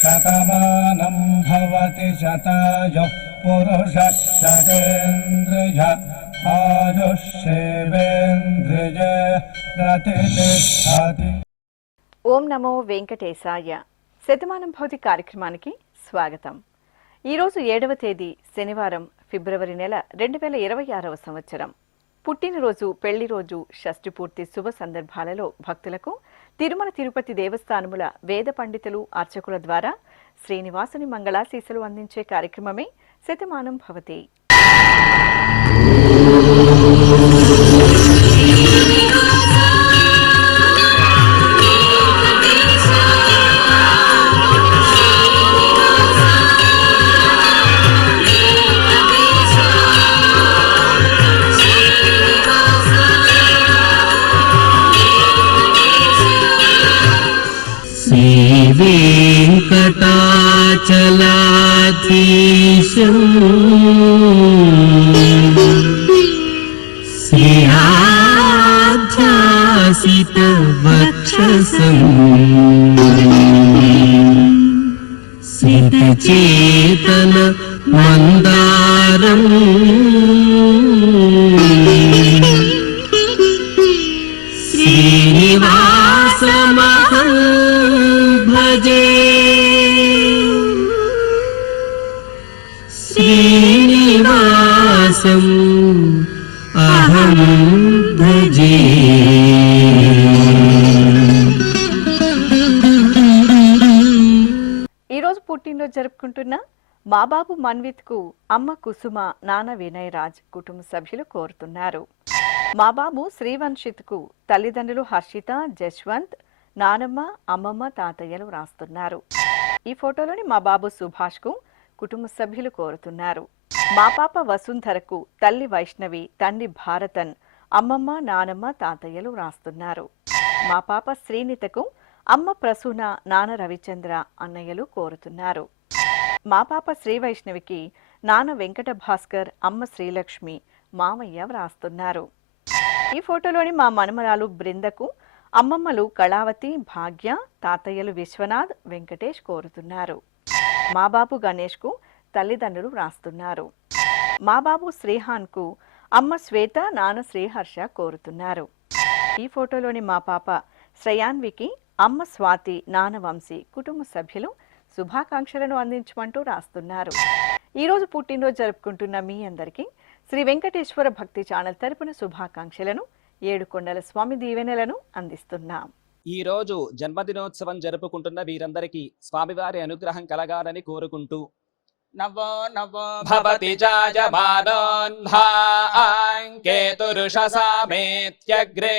శతమానం భవతి శతాయుః పురుషः శతేంద్రియ ఆయుష్యేవేంద్రియ ప్రతిష్టతి. ఓం నమో వెంకటేశాయ. శతమానం భవతి కార్యక్రమానికి స్వాగతం. ఈరోజు 7వ తేదీ శనివారం, ఫిబ్రవరి నెల 2026వ సంవత్సరం. పుట్టినరోజు, పెళ్లి రోజు, షష్ఠి పూర్తి శుభ సందర్భాలలో భక్తులకు తిరుమల తిరుపతి దేవస్థానముల వేద పండితులు, అర్చకుల ద్వారా శ్రీనివాసుని మంగళాశీస్సులు అందించే కార్యక్రమమే శతమానం భవతి. వెంకటాచలాధీశం శ్రీయాధ్యాసిత వక్షసం సితచేతన మందారం శ్రీనివాసమహం భజే. శ్రీనివాసం అహం భజే. ఈరోజు పుట్టినరోజు జరుపుకుంటున్న మా బాబు మన్విత్కు అమ్మ కుసుమ, నాన్న వినయ్ రాజ్ కుటుంబ సభ్యులు కోరుతున్నారు. మా బాబు శ్రీవంశిత్కు తల్లిదండ్రులు హర్షిత, జశ్వంత్, నానమ్మ, అమ్మమ్మ, తాతయ్యలు రాస్తున్నారు. ఈ ఫోటోలోని మా బాబు సుభాష్కు కుటుంబ సభ్యులు కోరుతున్నారు. మా పాప వసుంధరకు తల్లి వైష్ణవి, తండ్రి భారతన్, అమ్మమ్మ, నానమ్మ, తాతయ్యలు రాస్తున్నారు. మా పాప శ్రీనితకు అమ్మ ప్రసూన, నాన్న రవిచంద్ర, అన్నయ్యలు కోరుతున్నారు. మా పాప శ్రీ వైష్ణవికి నాన్న వెంకట భాస్కర్, అమ్మ శ్రీలక్ష్మి, మామయ్య వ్రాస్తున్నారు. ఈ ఫోటోలోని మా మనమరాలు బృందకు అమ్మమ్మలు కళావతి, భాగ్య, తాతయ్యలు విశ్వనాథ్, వెంకటేష్ కోరుతున్నారు. మా బాబు గణేష్కు తల్లిదండ్రులు వ్రాస్తున్నారు. మా బాబు శ్రీహాన్కు అమ్మ శ్వేత, నాన్న శ్రీహర్ష కోరుతున్నారు. ఈ ఫోటోలోని మా పాప శ్రేయాన్వికి అమ్మ స్వాతి, నాన్న వంశీ, కుటుంబ సభ్యులు శుభాకాంక్షలను అందించమంటూ రాస్తున్నారు. ఈరోజు పుట్టినరోజు జరుపుకుంటున్న మీ అందరికీ శ్రీ వెంకటేశ్వర భక్తి ఛానల్ తరపున శుభాకాంక్షలను, ఏడుకొండల స్వామి దీవెనలను అందిస్తున్నాం. ఈ రోజు జన్మదినోత్సవం జరుపుకుంటున్న వీరందరికీ స్వామివారి అనుగ్రహం కలగాలని కోరుకుంటూ నవో నవో భవతి జాయమానోన్ధాంకేతురుషసామేత్యగ్రే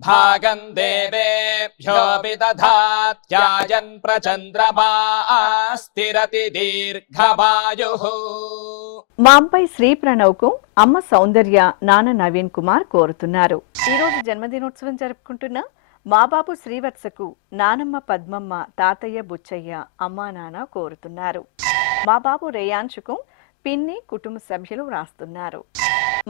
భాగం దేవేభ్యో విదధాత్యాయన్ ప్రచంద్రమా స్థిరతి దీర్ఘవాయుః. మా అబ్బాయి శ్రీ ప్రణవ్కు అమ్మ సౌందర్య, నాన్న నవీన్ కుమార్ కోరుతున్నారు. ఈరోజు జన్మదినోత్సవం జరుపుకుంటున్న మా బాబు శ్రీవత్సకు నానమ్మ పద్మమ్మ, తాతయ్య బుచ్చయ్య, అమ్మా నాన్న కోరుతున్నారు. మా బాబు రేయాంశుకు పిన్ని, కుటుంబ సభ్యులు వ్రాస్తున్నారు.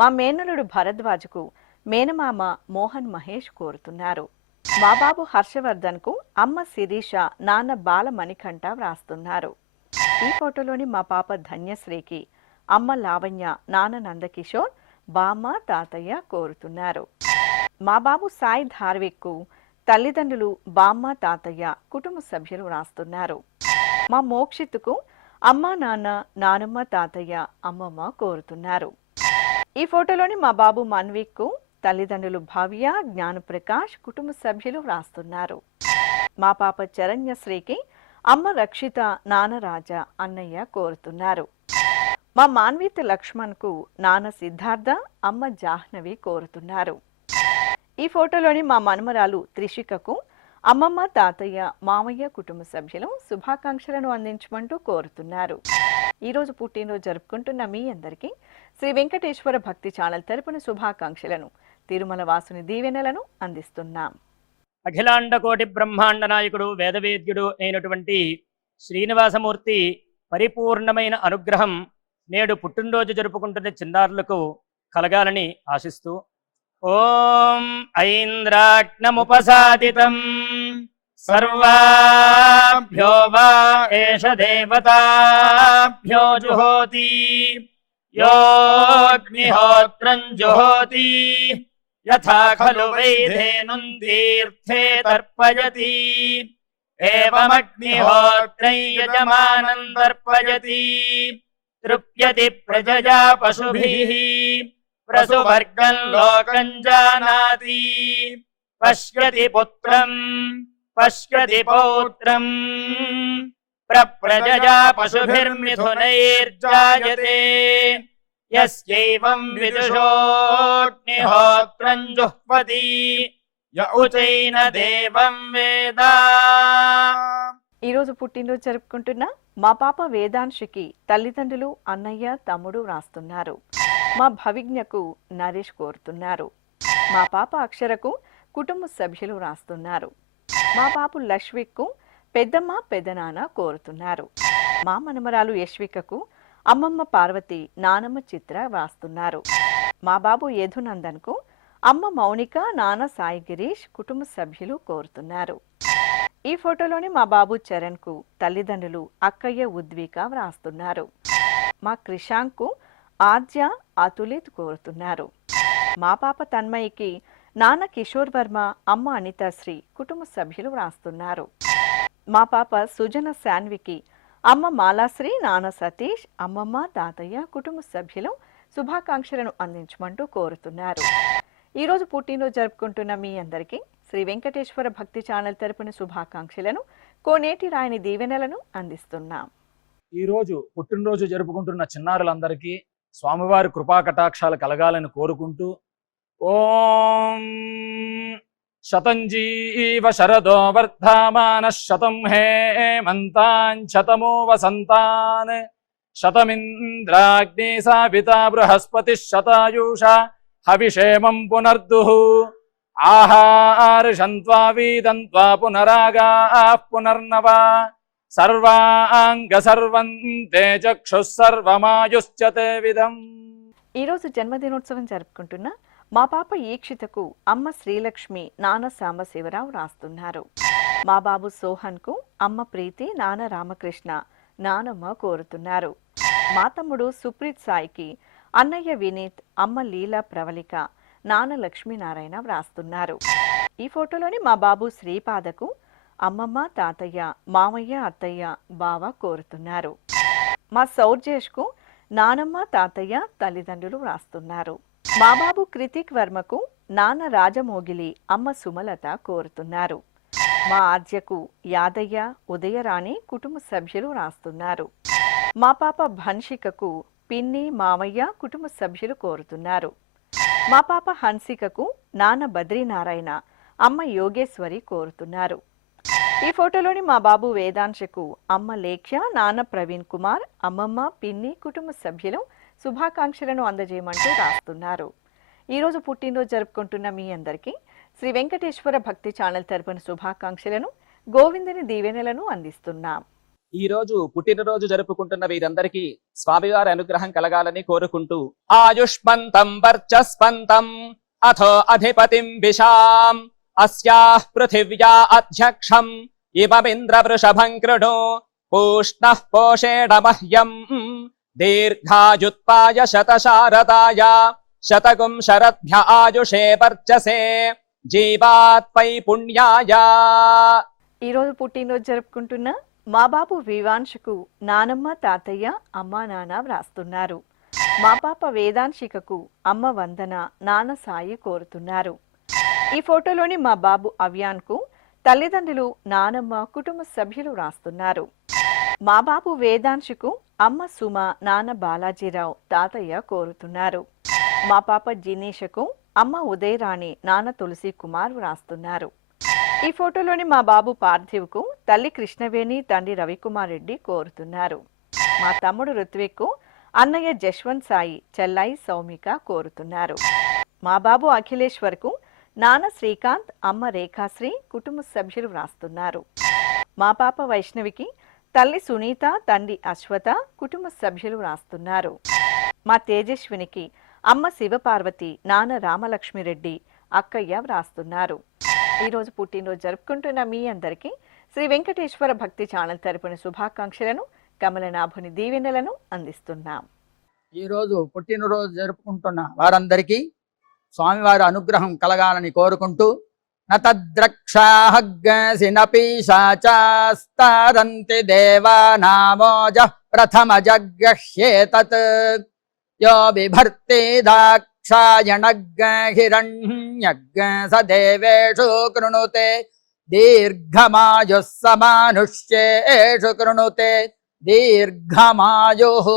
మా మేనలుడు భరద్వాజకు మేనమామ మోహన్ మహేష్ కోరుతున్నారు. మా బాబు హర్షవర్ధన్కు అమ్మ శిరీష, నాన్న బాల మణికంఠ వ్రాస్తున్నారు. ఈ ఫోటోలోని మా పాప ధన్యశ్రీకి అమ్మ లావణ్య, నాన్న నందకిషోర్, బామ్మ, తాతయ్య కోరుతున్నారు. మా బాబు సాయి ధార్విక్కు తల్లిదండ్రులు బామ్మ, తాతయ్య, కుటుంబ సభ్యులు వ్రాస్తున్నారు. మా మోక్షిత్కు అమ్మ, నాన్న, నానమ్మ, తాతయ్య, అమ్మమ్మ కోరుతున్నారు. ఈ ఫోటోలోని మా బాబు మన్విక్కు తల్లిదండ్రులు భవ్య, జ్ఞానప్రకాష్, కుటుంబ సభ్యులు వ్రాస్తున్నారు. మా పాప చరణ్యశ్రీకి అమ్మ రక్షిత, నాన్న రాజా, అన్నయ్య కోరుతున్నారు. మా మాన్విత్ లక్ష్మణ్కు నాన్న సిద్ధార్థ, అమ్మ జాహ్నవి కోరుతున్నారు. ఈ ఫోటోలోని మా మనుమరాలు త్రిషికకు అమ్మమ్మ, తాతయ్య, మామయ్య, కుటుంబ సభ్యులు శుభాకాంక్షలను అందించమంటూ కోరుతున్నారు. ఈరోజు పుట్టినరోజు జరుపుకుంటున్న మీ అందరికీ శ్రీ వెంకటేశ్వర భక్తి ఛానల్ తరపున శుభాకాంక్షలను, తిరుమల వాసుని దీవెనలను అందిస్తున్నాం. అఖిలాండ కోటి బ్రహ్మాండ నాయకుడు, వేదవేద్యుడు అయినటువంటి శ్రీనివాసమూర్తి పరిపూర్ణమైన అనుగ్రహం నేడు పుట్టినరోజు జరుపుకుంటున్న చిన్నారులకు కలగాలని ఆశిస్తూ ఓం ఐంద్రాగ్నముపసాదితం సర్వాభ్యో వా ఏష దేవతాభ్యో జుహోతి యోగ్నిహోత్రం జుహోతి యథా ఖలు వైధేనుం తీర్థే తర్పయతి ఏవమగ్నిహోత్రం యజమానం తర్పయతి తృప్యతి ప్రజయా పశుభిః ప్రసువర్గం లోకం జానాతి పశ్యతి పుత్రం పశ్యతి పౌత్రం ప్రజయా పశుభిర్మిథునైర్జాయతే యస్యైవం విదుషోऽగ్నిహోత్రం జుహ్వతి య ఉచైన దేవం వేద. ఈరోజు పుట్టినరోజు జరుపుకుంటున్న మా పాప వేదాంశికి తల్లిదండ్రులు, అన్నయ్య, తమ్ముడు రాస్తున్నారు. మా భవిజ్ఞకు నరేష్ కోరుతున్నారు. మా పాప అక్షరకు కుటుంబ సభ్యులు రాస్తున్నారు. మా పాపు లక్ష్విక్కు పెద్దమ్మ, పెద్దనాన్న కోరుతున్నారు. మా మనమరాలు యశ్వికకు అమ్మమ్మ పార్వతి, నానమ్మ చిత్ర రాస్తున్నారు. మా బాబు యధునందన్కు అమ్మ మౌనిక, నాన్న సాయి గిరీష్ కుటుంబ సభ్యులు కోరుతున్నారు. ఈ ఫోటోలోని మా బాబు చరణ్కు తల్లిదండ్రులు అక్కయ్య, ఉద్విక వ్రాస్తున్నారు. మా క్రిషాంక్కు ఆద్య, అతులిత్ కోరుతున్నారు. మా పాప తన్మయికి నాన్న కిషోర్ వర్మ, అమ్మ అనితాశ్రీ కుటుంబ సభ్యులు వ్రాస్తున్నారు. మా పాప సుజన శాన్వికి అమ్మ మాలాశ్రీ, నాన్న సతీష్, అమ్మమ్మ, తాతయ్య కుటుంబ సభ్యులు శుభాకాంక్షలను అందించమంటూ కోరుతున్నారు. ఈరోజు పుట్టినరోజు జరుపుకుంటున్న మీ అందరికీ శ్రీ వెంకటేశ్వర భక్తి ఛానల్ తరపున శుభాకాంక్షలను, కోనేటి రాయని దీవెనలను అందిస్తున్నాం. ఈరోజు పుట్టినరోజు జరుపుకుంటున్న చిన్నారులందరికీ స్వామివారి కృపా కటాక్షాలు కలగాలని కోరుకుంటూ ఓం శతంజీవ శరదో వర్ధమాన శతం హేమంతాన్ శతమో వసంతాన్ శతమింద్రాగ్ని సావితా బృహస్పతి శతాయూష హవిషేమం పునర్దుః ఆహార్షంత్వా వీదంత్వా పునరాగా పునర్నవ సర్వాంగ సర్వంతే చక్షుః సర్వమాయుశ్చతే విధం. ఈరోజు జన్మదినోత్సవం జరుపుకుంటున్న మా పాప ఈక్షితకు అమ్మ శ్రీలక్ష్మి, నాన్న సాంబశివరావు రాస్తున్నారు. మా బాబు సోహన్కు అమ్మ ప్రీతి, నాన్న రామకృష్ణ, నానమ్మ కోరుతున్నారు. మా తమ్ముడు సుప్రీత్ సాయికి అన్నయ్య వినీత్, అమ్మ లీలా ప్రవళిక, నాన్న లక్ష్మీనారాయణ వ్రాస్తున్నారు. ఈ ఫోటోలోని మా బాబు శ్రీపాదకు అమ్మమ్మ, తాతయ్య, మామయ్య, అత్తయ్య, బావ కోరుతున్నారు. మా సౌర్జేష్కు నానమ్మ, తాతయ్య, తల్లిదండ్రులు వ్రాస్తున్నారు. మా బాబు కృతిక్ వర్మకు నాన్న రాజమోగిలి, అమ్మ సుమలత కోరుతున్నారు. మా ఆర్జకు యాదయ్య, ఉదయరాణి కుటుంబ సభ్యులు రాస్తున్నారు. మా పాప భన్షికకు పిన్ని, మామయ్య కుటుంబ సభ్యులు కోరుతున్నారు. మా పాప హన్సికకు నాన్న బద్రీనారాయణ, అమ్మ యోగేశ్వరి కోరుతున్నారు. ఈ ఫోటోలోని మా బాబు వేదాంశకు అమ్మ లేఖ్య, నాన్న ప్రవీణ్ కుమార్, అమ్మమ్మ, పిన్ని కుటుంబ సభ్యులు శుభాకాంక్షలను అందజేయమంటూ రాస్తున్నారు. ఈరోజు పుట్టినరోజు జరుపుకుంటున్న మీ అందరికీ శ్రీ వెంకటేశ్వర భక్తి ఛానల్ తరపున శుభాకాంక్షలను, గోవిందుని దీవెనలను అందిస్తున్నాం. ఈ రోజు పుట్టినరోజు జరుపుకుంటున్న వీరందరికీ స్వామివారి అనుగ్రహం కలగాలని కోరుకుంటూ ఆయుష్మంతం వర్చస్పంతం అథో అధిపతిం విశాం అస్యాః పృథివ్యా అధ్యక్షం ఇమమింద్ర వృషభం కృణు పూష్ణః పోషేణ మహ్యం దీర్ఘాయుత్పాయ శతశారదాయ శతగుం శరద్భ్య ఆయుషే వర్చసే జీవాత్పై పుణ్యాయ. ఈరోజు పుట్టినరోజు జరుపుకుంటున్న మా బాబు వివాంశకు నానమ్మ, తాతయ్య, అమ్మా, నాన్న వ్రాస్తున్నారు. మా పాప వేదాంశికకు అమ్మ వందన, నాన్న సాయి కోరుతున్నారు. ఈ ఫోటోలోని మా బాబు అవ్యాన్కు తల్లిదండ్రులు, నానమ్మ కుటుంబ సభ్యులు రాస్తున్నారు. మా బాబు వేదాంశుకు అమ్మ సుమ, నాన్న బాలాజీరావు, తాతయ్య కోరుతున్నారు. మా పాప జినీషకు అమ్మ ఉదయరాణి, నాన్న తులసి కుమార్ వ్రాస్తున్నారు. ఈ ఫోటోలోని మా బాబు పార్థివ్కు తల్లి కృష్ణవేణి, తండ్రి రవికుమార్ రెడ్డి కోరుతున్నారు. మా తమ్ముడు ఋత్విక్కు అన్నయ్య జశ్వంత్ సాయి, చెల్లాయి సౌమిక కోరుతున్నారు. మా బాబు అఖిలేశ్వర్కు నాన్న శ్రీకాంత్, అమ్మ రేఖాశ్రీ కుటుంబ సభ్యులు వ్రాస్తున్నారు. మా పాప వైష్ణవికి తల్లి సునీత, తండ్రి అశ్వత కుటుంబ సభ్యులు వ్రాస్తున్నారు. మా తేజస్వినికి అమ్మ శివపార్వతి, నాన్న రామలక్ష్మిరెడ్డి, అక్కయ్య వ్రాస్తున్నారు. ఈరోజు పుట్టినరోజు జరుపుకుంటున్న మీ అందరికీ శ్రీ వెంకటేశ్వర భక్తి ఛానల్ తరపున శుభాకాంక్షలను, కమలనాభుని దీవెనలను అందిస్తున్నాం. ఈరోజు పుట్టినరోజు జరుపుకుంటున్న వారందరికీ స్వామివారి అనుగ్రహం కలగాలని కోరుకుంటూ నతద్రక్షాహగ్గసినపీశాచాస్తారంతి దేవానామోజ ప్రథమ జగ్గహ్యేతత్ యో బిభర్తి దాక్షాయణగ్గ హిరణ్యగ్గ స దేవేషు కృణుతే దీర్ఘమాయుః సమానుష్యేషు కృణుతే దీర్ఘమాయుః.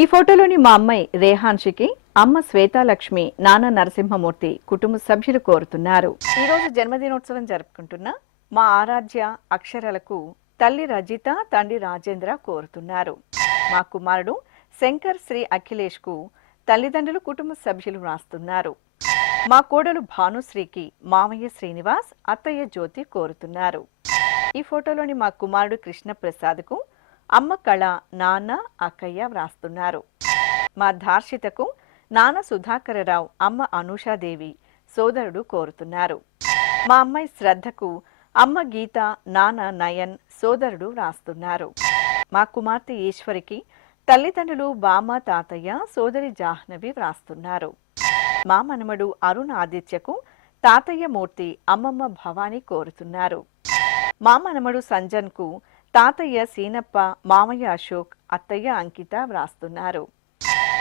ఈ ఫోటోలోని మా అమ్మాయి రేహాన్షికి అమ్మ శ్వేతాలక్ష్మి, నాన్న నరసింహమూర్తి కుటుంబ సభ్యులు కోరుతున్నారు. ఈరోజు జన్మదినోత్సవం జరుపుకుంటున్న మా ఆరాధ్య అక్షరాలకు తల్లి రజిత, తండ్రి రాజేంద్ర కోరుతున్నారు. మా కుమారుడు శంకర్ శ్రీ అఖిలేష్ కు తల్లిదండ్రులు, కుటుంబ సభ్యులు రాస్తున్నారు. మా కోడలు భానుశ్రీకి మామయ్య శ్రీనివాస్, అత్తయ్య జ్యోతి కోరుతున్నారు. ఈ ఫోటోలోని మా కుమారుడు కృష్ణప్రసాద్కు అమ్మ కళ, నాన్న, అక్కయ్య వ్రాస్తున్నారు. మా ధార్షితకు నాన్న సుధాకరరావు, అమ్మ అనూషాదేవి, సోదరుడు కోరుతున్నారు. మా అమ్మాయి శ్రద్ధకు అమ్మ గీత, నాన్న నయన్, సోదరుడు వ్రాస్తున్నారు. మా కుమార్తె ఈశ్వరికి తల్లిదండ్రులు బామ్మ, తాతయ్య, సోదరి జాహ్నవి వ్రాస్తున్నారు. మా మనమడు అరుణ్ ఆదిత్యకు తాతయ్య మూర్తి, అమ్మమ్మ భవానీ కోరుతున్నారు. మా మనమడు సంజన్కు తాతయ్య సీనప్ప, మామయ్య అశోక్, అత్తయ్య అంకిత వ్రాస్తున్నారు.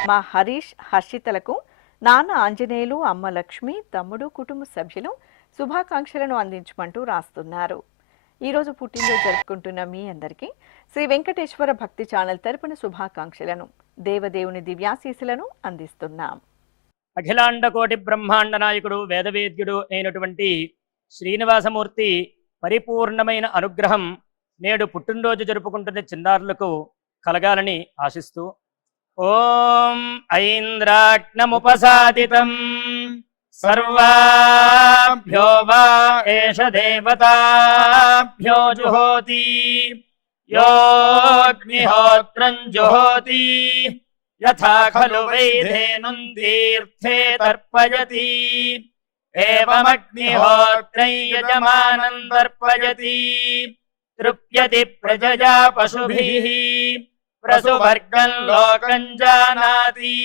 మా హరీష్, హర్షితలకు నాన్న ఆంజనేయులు, అమ్మ లక్ష్మి, తమ్ముడు, కుటుంబ సభ్యులు శుభాకాంక్షలను అందించమంటూ రాస్తున్నారు. ఈరోజు పుట్టినరోజు జరుపుకుంటున్న మీ అందరికీ శ్రీ వెంకటేశ్వర భక్తి ఛానల్ తరపున శుభాకాంక్షలను, దేవదేవుని దివ్యాశీసులను అందిస్తున్నాం. అఖిలాండ కోటి బ్రహ్మాండ నాయకుడు, వేదవేద్యుడు అయినటువంటి శ్రీనివాసమూర్తి పరిపూర్ణమైన అనుగ్రహం నేడు పుట్టినరోజు జరుపుకుంటున్న చిన్నారులకు కలగాలని ఆశిస్తూ ఓం ఐంద్రాగ్నముపసాదితం సర్వాభ్యో వా ఏష దేవతాభ్యో జుహోతి యోగ్నిహోత్రం జుహోతి యథా ఖలు వైధేనుం తీర్థే తర్పయతి ఏవమగ్నిహోత్రం యజమానం తర్పయతి తృప్యతి ప్రజయా పశుభిః ప్రసువర్గం లోకం జానాతి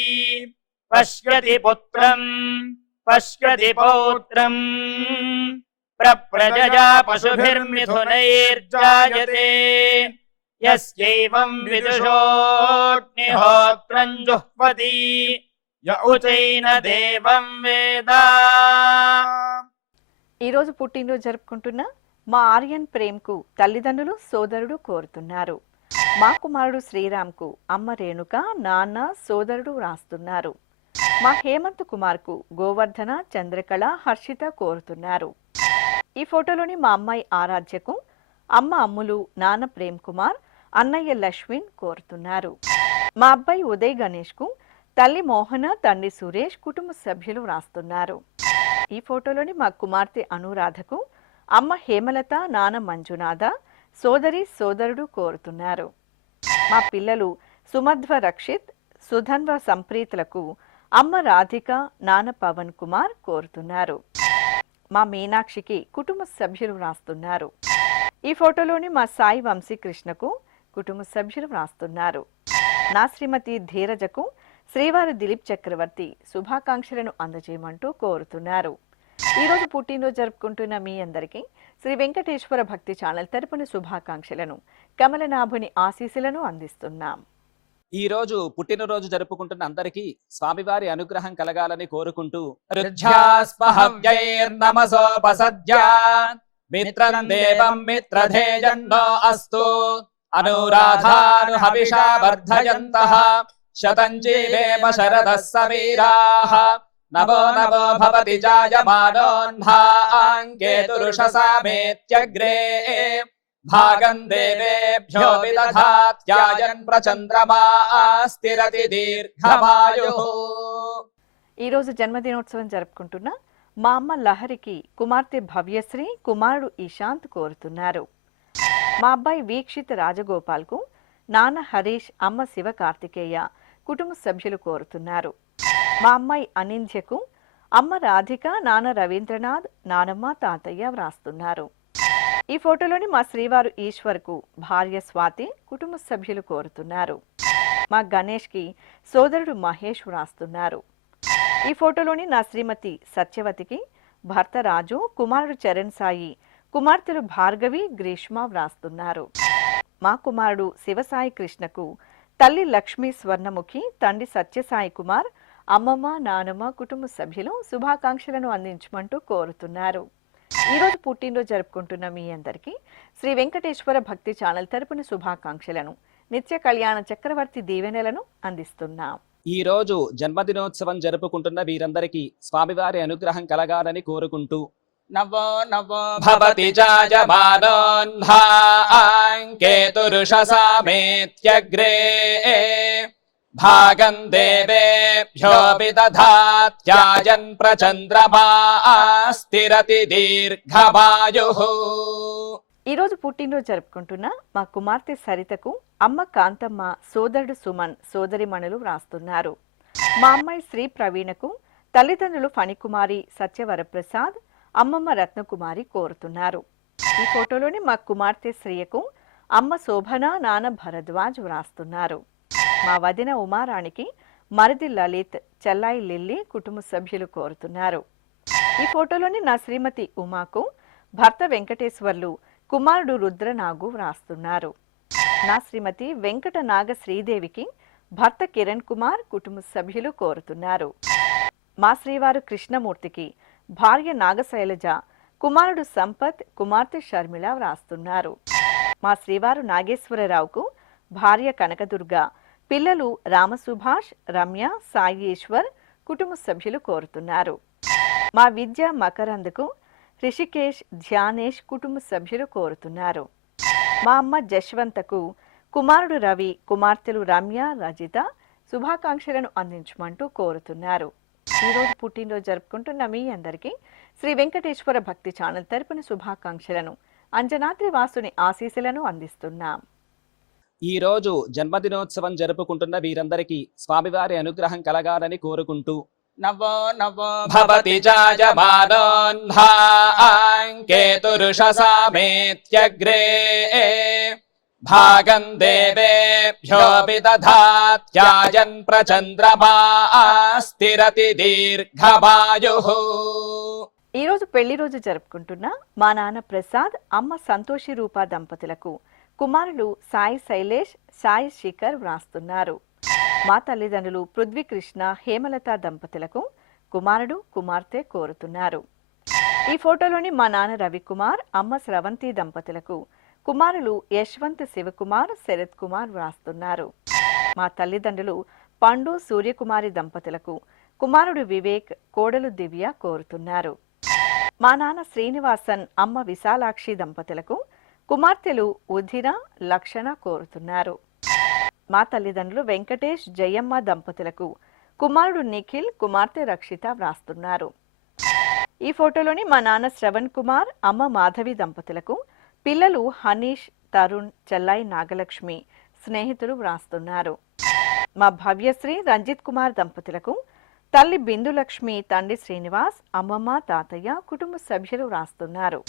పశ్యతి పుత్రం పశ్యతి పౌత్రం ప్రజయా పశుభిర్మిథునైర్జాయతే యస్యైవం విదుషోగ్నిహోత్రం జుహ్వతి య ఉచైన దేవం వేద. ఈరోజు పుట్టినరోజు జరుపుకుంటున్న మా ఆర్యన్ ప్రేమ్కు తల్లిదండ్రులు, సోదరుడు కోరుతున్నారు. మా కుమారుడు శ్రీరామ్కు అమ్మ రేణుక, నాన్న, సోదరుడు రాస్తున్నారు. మా హేమంత్ కుమార్కు గోవర్ధన, చంద్రకళ, హర్షిత కోరుతున్నారు. ఈ ఫోటోలోని మా అమ్మాయి ఆరాధ్యకు అమ్మ అమ్ములు, నాన్న ప్రేమ్ కుమార్, అన్నయ్య లక్ష్మిన్ కోరుతున్నారు. మా అబ్బాయి ఉదయ్ గణేష్కు తల్లి మోహన, తండ్రి సురేష్, కుటుంబ సభ్యులు రాస్తున్నారు. ఈ ఫోటోలోని మా కుమార్తె అనురాధకు అమ్మ హేమలత, నాన్న మంజునాథ, సోదరి, సోదరుడు కోరుతున్నారు. మా పిల్లలు సుమధ్వ రక్షిత్, సుధన్వ సంప్రీతులకు అమ్మ రాధిక, నాన్న పవన్ కుమార్ కోరుతున్నారు. మా మీనాక్షికి కుటుంబ సభ్యులు వ్రాస్తున్నారు. ఈ ఫోటోలోని మా సాయి వంశీకృష్ణకు కుటుంబ సభ్యులు వ్రాస్తున్నారు. నా శ్రీమతి ధీరజకు శ్రీవారి దిలీప్ చక్రవర్తి శుభాకాంక్షలను అందజేయమంటూ కోరుతున్నారు. ఈరోజు పుట్టినరోజు జరుపుకుంటున్న మీ అందరికీ శ్రీ వెంకటేశ్వర భక్తి ఛానల్ తరపున శుభాకాంక్షలను, కమలనాభుని ఆశీస్సులను అందిస్తున్నాం. ఈ రోజు పుట్టినరోజు జరుపుకుంటున్న అందరికీ స్వామివారి అనుగ్రహం కలగాలని కోరుకుంటూ రుధ్యాస్పహవ్యైర్నమసోపసద్యా మిత్రం దేవం మిత్రధేజన్నో అస్తు అనురాధాను హవిషా వర్ధయంతః శతం జీవేమ శరదః సమీరాః నమో నమో భవతి జాయమానోన్హాంకేతురుషసామేత్యగ్రే భాగం దేవేభ్యో విదధాత్యాయన్ ప్రచంద్రమా స్థిరతి దీర్ఘమాయుః. ఈరోజు జన్మదినోత్సవం జరుపుకుంటున్న మా అమ్మ లహరికి కుమార్తె భవ్యశ్రీ, కుమారుడు ఇశాంత్ కోరుతున్నారు. మా అబ్బాయి వీక్షిత్ రాజగోపాల్కు నాన్న హరీష్, అమ్మ శివ కార్తికేయ, కుటుంబ సభ్యులు కోరుతున్నారు. మా అమ్మాయి అనింద్యకు అమ్మ రాధిక, నాన్న రవీంద్రనాథ్, నానమ్మ, తాతయ్య వ్రాస్తున్నారు. ఈ ఫోటోలోని మా శ్రీవారు ఈశ్వర్కు భార్య స్వాతి, కుటుంబ సభ్యులు కోరుతున్నారు. మా గణేష్కి సోదరుడు మహేష్ వ్రాస్తున్నారు. ఈ ఫోటోలోని నా శ్రీమతి సత్యవతికి భర్త రాజు, కుమారుడు చరణ్ సాయి, కుమార్తెలు భార్గవి, గ్రీష్మ వ్రాస్తున్నారు. మా కుమారుడు శివసాయి కృష్ణకు తల్లి లక్ష్మీ స్వర్ణముఖి, తండ్రి సత్యసాయి కుమార్, అమ్మమ్మ, నానమ్మ, కుటుంబ సభ్యులు శుభాకాంక్షలను అందించమంటూ కోరుతున్నారు. ఈరోజు పుట్టినరోజు జరుపుకుంటున్న మీ అందరికీ శ్రీ వెంకటేశ్వర భక్తి ఛానల్ తరపున శుభాకాంక్షలను, నిత్య కళ్యాణ చక్రవర్తి దీవెనలను అందిస్తున్నాం. ఈ రోజు జన్మదినోత్సవం జరుపుకుంటున్న వీరందరికీ స్వామివారి అనుగ్రహం కలగాలని కోరుకుంటూ నవో నవో భవతి జాయమానోన్హాంకేతురుషసామేత్యగ్రే భాగం దేవేభ్యో విదధాత్యాయన్ ప్రచంద్రమా స్థిరతి దీర్ఘమాయుః. ఈరోజు పుట్టినరోజు జరుపుకుంటున్న మా కుమార్తె సరితకు అమ్మ కాంతమ్మ, సోదరుడు సుమన్, సోదరిమణులు వ్రాస్తున్నారు. మా అమ్మాయి శ్రీ ప్రవీణకు తల్లిదండ్రులు ఫణికుమారి, సత్యవరప్రసాద్, అమ్మమ్మ రత్నకుమారి కోరుతున్నారు. ఈ ఫోటోలోని మా కుమార్తె శ్రీయకు అమ్మ శోభన, నాన్న భరద్వాజ్ వ్రాస్తున్నారు. మా వదిన ఉమారాణికి మరిది లలిత్, చెల్లాయి లిల్లీ, కుటుంబ సభ్యులు కోరుతున్నారు. ఈ ఫోటోలోని నా శ్రీమతి ఉమాకు భర్త వెంకటేశ్వర్లు, కుమారుడు రుద్రనాగు వ్రాస్తున్నారు. నా శ్రీమతి వెంకట నాగ శ్రీదేవికి భర్త కిరణ్ కుమార్, కుటుంబ సభ్యులు కోరుతున్నారు. మా శ్రీవారు కృష్ణమూర్తికి భార్య నాగశైలజ, కుమారుడు సంపత్, కుమార్తె షర్మిళ వ్రాస్తున్నారు. మా శ్రీవారు నాగేశ్వరరావుకు భార్య కనకదుర్గ, పిల్లలు రామసుభాష్, రమ్య, సాయేశ్వర్, కుటుంబ సభ్యులు కోరుతున్నారు. మా విద్య మకరంద్కు రిషికేష్, ధ్యానేష్, కుటుంబ సభ్యులు కోరుతున్నారు. మా అమ్మ జశ్వంతకు కుమారుడు రవి, కుమార్తెలు రమ్య, రజిత శుభాకాంక్షలను అందించమంటూ కోరుతున్నారు. ఈరోజు పుట్టినరోజు జరుపుకుంటున్న మీ అందరికీ శ్రీ వెంకటేశ్వర భక్తి ఛానల్ తరపున శుభాకాంక్షలను, అంజనాద్రి వాసుని ఆశీస్సులను అందిస్తున్నాం. ఈ రోజు జన్మదినోత్సవం జరుపుకుంటున్న వీరందరికీ స్వామివారి అనుగ్రహం కలగాలని కోరుకుంటూ నవో నవో భవతి జాయమానోన్హాంకేతురుషసామేత్యగ్రే భాగం దేవేభ్యో విదధాత్యాయన్ ప్రచంద్రమా స్థిరతి దీర్ఘమాయుః. ఈరోజు పెళ్లి రోజు జరుపుకుంటున్న మా నాన్న ప్రసాద్, అమ్మ సంతోషి రూప దంపతులకు కుమారులు సాయి శైలేష్, సాయి శిఖర్ వ్రాస్తున్నారు. మా తల్లిదండ్రులు పృథ్వీకృష్ణ, హేమలత దంపతులకు కుమారుడు, కుమార్తె కోరుతున్నారు. ఈ ఫోటోలోని మా నాన్న రవికుమార్, అమ్మ స్రవంతి దంపతులకు కుమారులు యశ్వంత్ శివకుమార్, శరత్ కుమార్ వ్రాస్తున్నారు. మా తల్లిదండ్రులు పండు, సూర్యకుమారి దంపతులకు కుమారుడు వివేక్, కోడలు దివ్య కోరుతున్నారు. మా నాన్న శ్రీనివాసన్, అమ్మ విశాలాక్షి దంపతులకు కుమార్తెలు ఉధిర, లక్షణ కోరుతున్నారు. మా తల్లిదండ్రులు వెంకటేష్, జయమ్మ దంపతులకు కుమారుడు నిఖిల్, కుమార్తె రక్షిత వ్రాస్తున్నారు. ఈ ఫోటోలోని మా నాన్న శ్రవణ్ కుమార్, అమ్మ మాధవి దంపతులకు పిల్లలు హనీష్, తరుణ్, చెల్లాయి నాగలక్ష్మి, స్నేహితులు వ్రాస్తున్నారు. మా భవ్యశ్రీ, రంజిత్ కుమార్ దంపతులకు తల్లి బిందులక్ష్మి, తండ్రి శ్రీనివాస్, అమ్మమ్మ, తాతయ్య, కుటుంబ సభ్యులు వ్రాస్తున్నారు.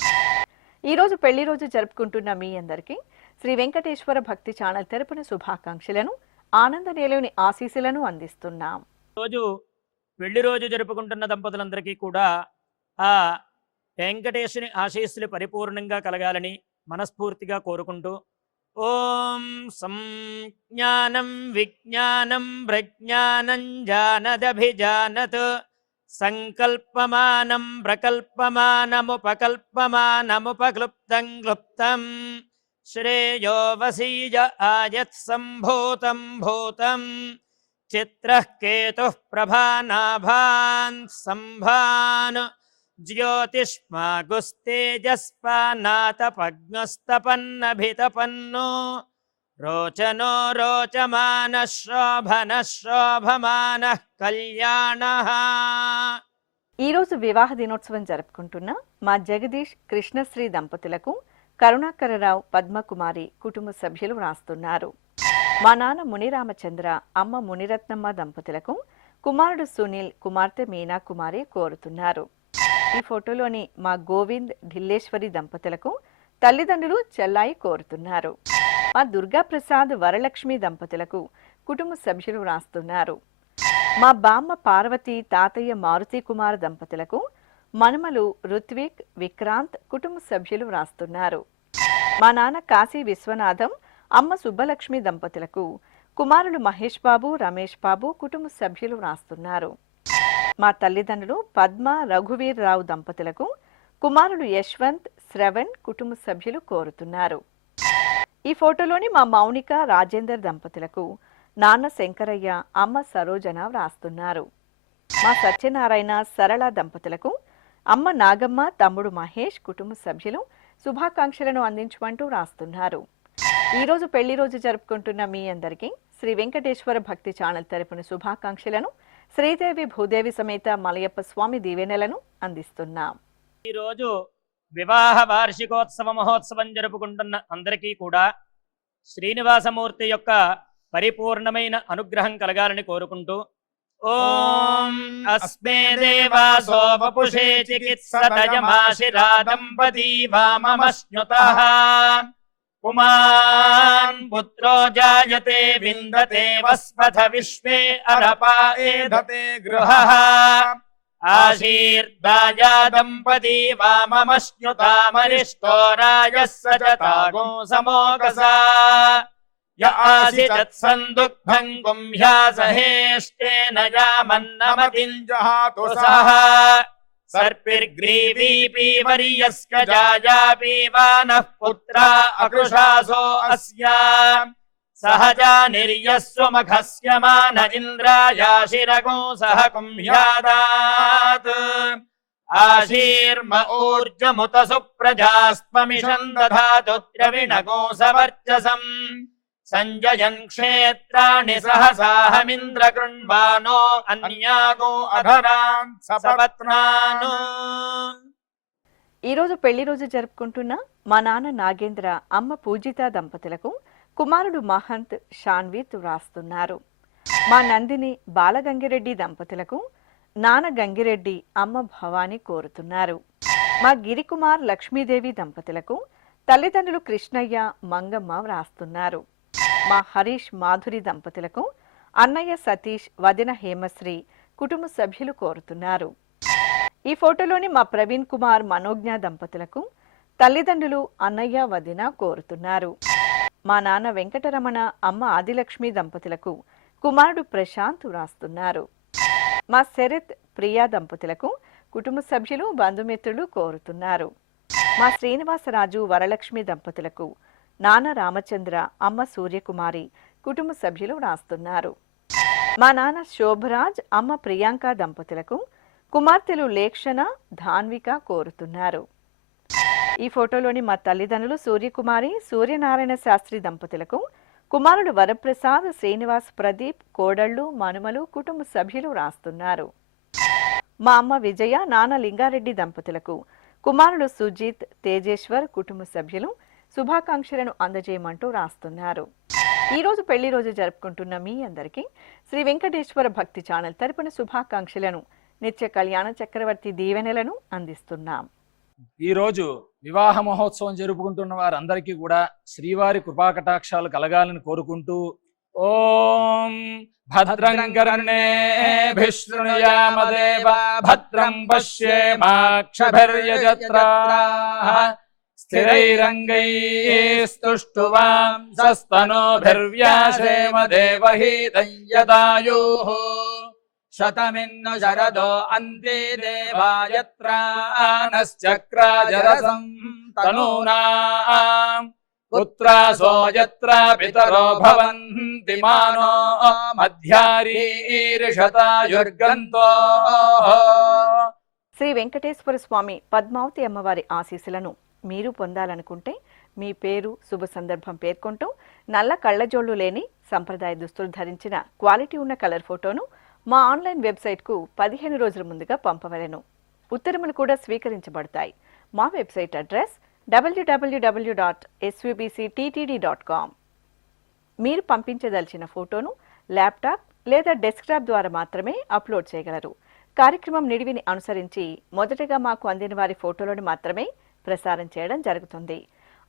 ఈరోజు పెళ్లి రోజు జరుపుకుంటున్న మీ అందరికీ శ్రీ వెంకటేశ్వర భక్తి ఛానల్ తరపున శుభాకాంక్షలను, ఆనంద నేలోని ఆశీస్సులను అందిస్తున్నాం. రోజు పెళ్లి రోజు జరుపుకుంటున్న దంపతులందరికీ కూడా ఆ వెంకటేశుని ఆశీస్సులు పరిపూర్ణంగా కలగాలని మనస్ఫూర్తిగా కోరుకుంటూ ఓం సంజ్ఞానం విజ్ఞానం ప్రజ్ఞానం జానదభిజానత్ సంకల్పమానం ప్రకల్పమానముపకల్పమానముపక్లుప్తం క్లుప్తం శ్రేయో వసీజ ఆయత్ సంభూతం భూతం చిత్రః కేతుః ప్రభానాభాన్ సంభాన్ జ్యోతిష్మాగుస్తేజస్పానాతపగ్నస్తపన్నభితపన్నో రోచనో రోచమానః శోభనః శోభమానః కళ్యాణః. ఈరోజు వివాహ దినోత్సవం జరుపుకుంటున్న మా జగదీష్, కృష్ణశ్రీ దంపతులకు కరుణాకరరావు, పద్మకుమారి, కుటుంబ సభ్యులు వ్రాస్తున్నారు. మా నాన్న మునిరామచంద్ర, అమ్మ మునిరత్నమ్మ దంపతులకు కుమారుడు సునీల్, కుమార్తె మీనా కుమారి కోరుతున్నారు. ఈ ఫోటోలోని మా గోవింద్, ఢిల్లేశ్వరి దంపతులకు తల్లిదండ్రులు చెల్లాయి కోరుతున్నారు. మా దుర్గా ప్రసాద్, వరలక్ష్మి దంపతులకు కుటుంబ సభ్యులు వ్రాస్తున్నారు. మా బామ్మ పార్వతి, తాతయ్య మారుతి కుమార్ దంపతులకు మనుమలు రుత్విక్, విక్రాంత్ కుటుంబ సభ్యులు వ్రాస్తున్నారు. మా నాన్న కాశీ విశ్వనాథం, అమ్మ సుబ్బలక్ష్మి దంపతులకు కుమారులు మహేష్ బాబు, రమేష్ బాబు కుటుంబ సభ్యులు వ్రాస్తున్నారు. మా తల్లిదండ్రులు పద్మ, రఘువీర్ రావు దంపతులకు కుమారులు యశ్వంత్, శ్రవణ్ కుటుంబ సభ్యులు కోరుతున్నారు. ఈ ఫోటోలోని మా మౌనిక, రాజేందర్ దంపతులకు నాన్న శంకరయ్య, అమ్మ సరోజన వ్రాస్తున్నారు. మా సత్యనారాయణ, సరళ దంపతులకు అమ్మ నాగమ్మ, తమ్ముడు మహేష్ కుటుంబ సభ్యులు శుభాకాంక్షలను అందించమంటూ వ్రాస్తున్నారు. ఈరోజు పెళ్లి రోజు జరుపుకుంటున్న మీ అందరికీ శ్రీ వెంకటేశ్వర భక్తి ఛానల్ తరపున శుభాకాంక్షలను, శ్రీదేవి భూదేవి సమేత మలయప్ప స్వామి దీవెనలను అందిస్తున్నాం. ఈరోజు వివాహ వార్షికోత్సవ మహోత్సవం జరుపుకుంటున్న అందరికీ కూడా శ్రీనివాసమూర్తి యొక్క పరిపూర్ణమైన అనుగ్రహం కలగాలని కోరుకుంటూ ఓం అస్మే దేవాసో వపుషే చికిత్సతయమాశిరా దంపతీ వామమశ్నుతః పుమాన్ పుత్రో జాయతే విందతే వస్పథ విశ్వే అరపా ఏధతే గృహః ఆశీర్దాయా దంపతీ వామమశ్నుతామరిష్టో రాజः సచతాగో సమోగసా య ఆసిచత్ సందుగ్ధం గుంహ్యాసహేష్టేన యామన్నమతిం జహాతు సహ సర్పిర్గ్రీవీపీ వర్యస్క జాయా పీవానః పుత్రా అకృషాసో అస్యా సహజా నిర్యస్వమఘస్య మాన ఇంద్రాయాశిరగో సహ కుంభ్యాదాత్ ఆశీర్మ ఊర్జముత సుప్రజాస్త్వమిషం దధాతు ద్రవిణగో సవర్చసం సంజయన్ క్షేత్రాణి సహసాహమింద్ర కృణ్వానో అన్యాగో అధరాన్ సపత్నాను. ఈరోజు పెళ్లి రోజు జరుపుకుంటున్న మా నాన్న నాగేంద్ర, అమ్మ పూజిత దంపతులకు కుమారుడు మహంత్, షాన్విత్ వ్రాస్తున్నారు. మా నందిని, బాలగంగిరెడ్డి దంపతులకు నాన్న గంగిరెడ్డి, అమ్మ భవాని కోరుతున్నారు. మా గిరికుమార్, లక్ష్మీదేవి దంపతులకు తల్లిదండ్రులు కృష్ణయ్య, మంగమ్మ వ్రాస్తున్నారు. మా హరీష్, మాధురి దంపతులకు అన్నయ్య సతీష్, వదిన హేమశ్రీ కుటుంబ సభ్యులు కోరుతున్నారు. ఈ ఫోటోలోని మా ప్రవీణ్ కుమార్, మనోజ్ఞ దంపతులకు తల్లిదండ్రులు అన్నయ్య, వదిన కోరుతున్నారు. మా నాన్న వెంకటరమణ, అమ్మ ఆదిలక్ష్మి దంపతులకు కుమారుడు ప్రశాంత్ వ్రాస్తున్నారు. మా శరత్, ప్రియా దంపతులకు కుటుంబ సభ్యులు, బంధుమిత్రులు కోరుతున్నారు. మా శ్రీనివాసరాజు, వరలక్ష్మి దంపతులకు నాన్న రామచంద్ర, అమ్మ సూర్యకుమారి కుటుంబ సభ్యులు వ్రాస్తున్నారు. మా నాన్న శోభరాజ్, అమ్మ ప్రియాంక దంపతులకు కుమార్తెలు లేక్షణ, ధాన్విక కోరుతున్నారు. ఈ ఫోటోలోని మా తల్లిదండ్రులు సూర్యకుమారి, సూర్యనారాయణ శాస్త్రి దంపతులకు కుమారుడు వరప్రసాద్, శ్రీనివాస్, ప్రదీప్ కోడళ్లు, మనుమలు కుటుంబ సభ్యులు వ్రాస్తున్నారు. మా అమ్మ విజయ, నాన్న లింగారెడ్డి దంపతులకు కుమారుడు సుజిత్, తేజేశ్వర్ కుటుంబ సభ్యులు శుభాకాంక్షలను అందజేయమంటూ రాస్తున్నారు. ఈరోజు పెళ్లి రోజు జరుపుకుంటున్న మీ అందరికీ శ్రీ వెంకటేశ్వర భక్తి ఛానల్ తరపున శుభాకాంక్షలను, నిత్య కళ్యాణ చక్రవర్తి దీవెనలను అందిస్తున్నాం. ఈరోజు వివాహ మహోత్సవం జరుపుకుంటున్న వారందరికీ కూడా శ్రీవారి కృపాకటాక్షాలు కలగాలని కోరుకుంటూ ఓం భద్రం కర్ణేభిః శృణుయామదేవ భద్రం పశ్యేమాక్షభిర్యజత్రాః స్థిరైరంగైస్తుష్టువాంసస్తనోభిర్వ్యాసేమ దేవహీతం యదాయుః శతమిన్ను శరదో అంతే దేవాయత్రానశ్చక్రాజరసం తనూనాం పుత్రాసో యత్ర పితరో భవంతి మానో మధ్యారీర్షతాయుర్గంతో. శ్రీ వెంకటేశ్వర స్వామి పద్మావతి అమ్మవారి ఆశీస్సులను మీరు పొందాలనుకుంటే మీ పేరు, శుభ సందర్భం పేర్కొంటూ నల్ల కళ్ళజోళ్లు లేని సంప్రదాయ దుస్తులు ధరించిన క్వాలిటీ ఉన్న కలర్ ఫోటోను మా ఆన్లైన్ వెబ్సైట్కు 15 రోజుల ముందుగా పంపవలెను. ఉత్తరములు కూడా స్వీకరించబడతాయి. మా వెబ్సైట్ అడ్రస్ www.svbcttd.com. మీరు పంపించదలిచిన ఫోటోను ల్యాప్టాప్, లేదా డెస్క్టాప్ ద్వారా మాత్రమే అప్లోడ్ చేయగలరు. కార్యక్రమం నిడివిని అనుసరించి మొదటగా మాకు అందిన వారి ఫోటోలను మాత్రమే ప్రసారం చేయడం జరుగుతుంది.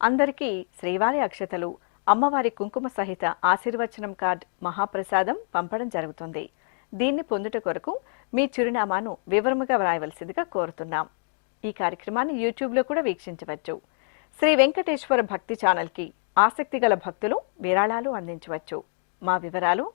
అందరికీ శ్రీవారి అక్షతలు, అమ్మవారి కుంకుమ సహిత ఆశీర్వచనం కార్డ్, మహాప్రసాదం పంపడం జరుగుతుంది. దీన్ని పొందుట కొరకు మీ చిరునామాను వివరముగా వ్రాయవలసిందిగా కోరుతున్నాం. ఈ కార్యక్రమాన్ని యూట్యూబ్లో కూడా వీక్షించవచ్చు. శ్రీ వెంకటేశ్వర భక్తి ఛానల్కి ఆసక్తి గల భక్తులు విరాళాలు అందించవచ్చు. మా వివరాలు